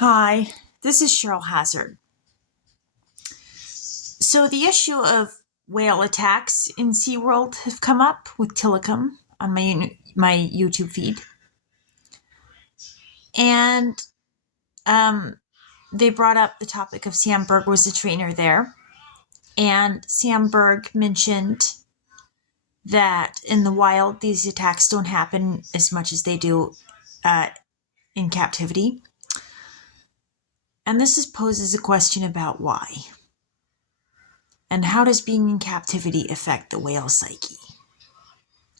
Hi, this is Cheryl Hazzard. So the issue of whale attacks in SeaWorld have come up with Tillicum on my YouTube feed. And they brought up the topic of Sam Berg was the trainer there. And Sam Berg mentioned that in the wild, these attacks don't happen as much as they do in captivity. And this poses a question about why. And how does being in captivity affect the whale psyche?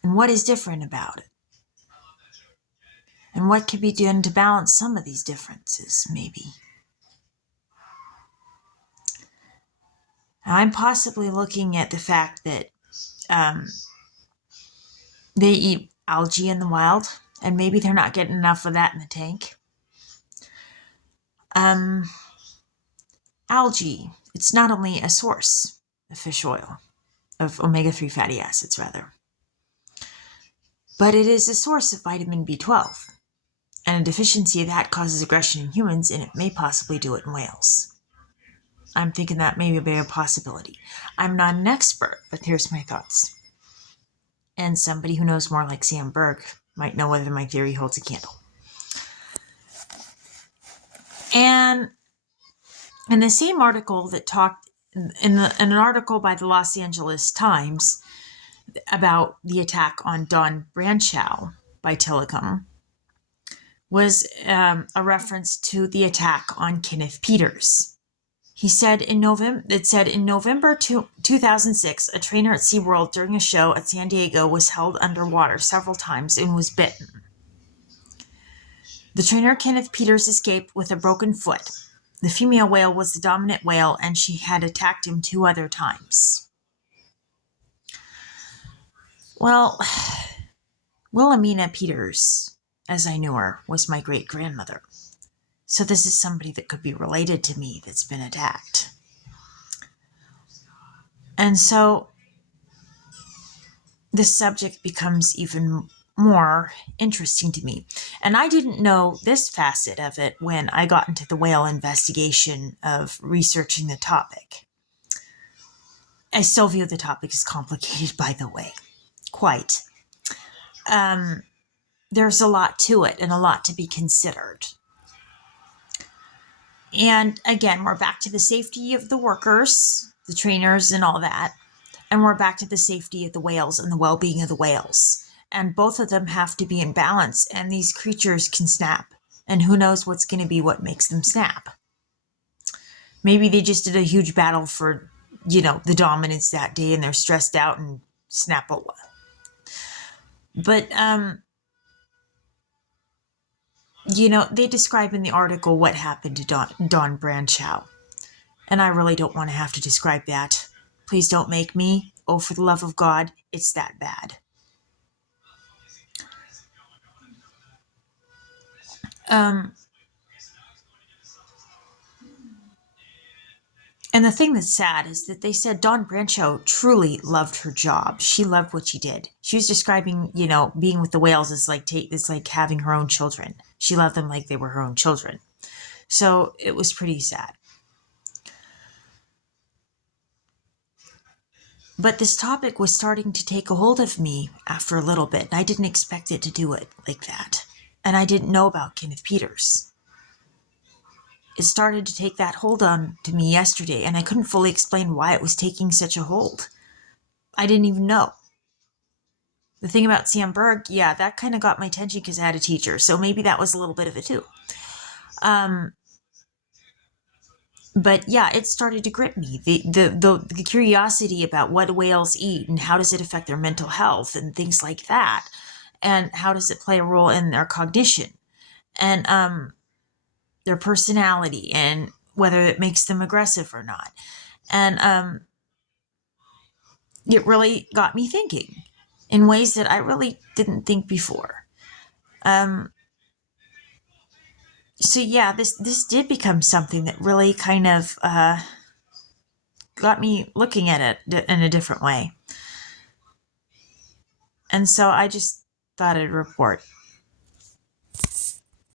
And what is different about it? And what can be done to balance some of these differences, maybe? Now, I'm possibly looking at the fact that they eat algae in the wild, and maybe they're not getting enough of that in the tank. Algae, it's not only a source of fish oil, of omega-3 fatty acids, rather, but it is a source of vitamin B12. And a deficiency of that causes aggression in humans, and it may possibly do it in whales. I'm thinking that may be a possibility. I'm not an expert, but here's my thoughts. And somebody who knows more like Sam Berg might know whether my theory holds a candle. And in the same article that talked, in an article by the Los Angeles Times about the attack on Don Branchow by Tillicum, was a reference to the attack on Kenneth Peters. He said in November 2006, a trainer at SeaWorld during a show at San Diego was held underwater several times and was bitten. The trainer, Kenneth Peters, escaped with a broken foot. The female whale was the dominant whale, and she had attacked him 2 other times. Well, Wilhelmina Peters, as I knew her, was my great-grandmother. So this is somebody that could be related to me that's been attacked. And so this subject becomes even more interesting to me. And I didn't know this facet of it when I got into the whale investigation of researching the topic. I still view the topic as complicated, by the way. Quite. There's a lot to it and a lot to be considered. And again, we're back to the safety of the workers, the trainers and all that. And we're back to the safety of the whales and the well-being of the whales. And both of them have to be in balance, and these creatures can snap. And who knows what's going to be what makes them snap. Maybe they just did a huge battle for, the dominance that day, and they're stressed out and snap a lot. But, they describe in the article what happened to Don Branchow. And I really don't want to have to describe that. Please don't make me. Oh, for the love of God, it's that bad. And the thing that's sad is that they said Don Branchow truly loved her job. She loved what she did. She was describing, being with the whales is like having her own children. She loved them like they were her own children. So it was pretty sad. But this topic was starting to take a hold of me after a little bit. And I didn't expect it to do it like that. And I didn't know about Kenneth Peters. It started to take that hold on to me yesterday, and I couldn't fully explain why it was taking such a hold. I didn't even know. The thing about Sam Berg, yeah, that kind of got my attention because I had a teacher, so maybe that was a little bit of it too. But yeah, it started to grip me. The curiosity about what whales eat and how does it affect their mental health and things like that, and how does it play a role in their cognition and their personality and whether it makes them aggressive or not. And it really got me thinking in ways that I really didn't think before. So yeah, this did become something that really kind of got me looking at it in a different way. And so I just thought I'd report.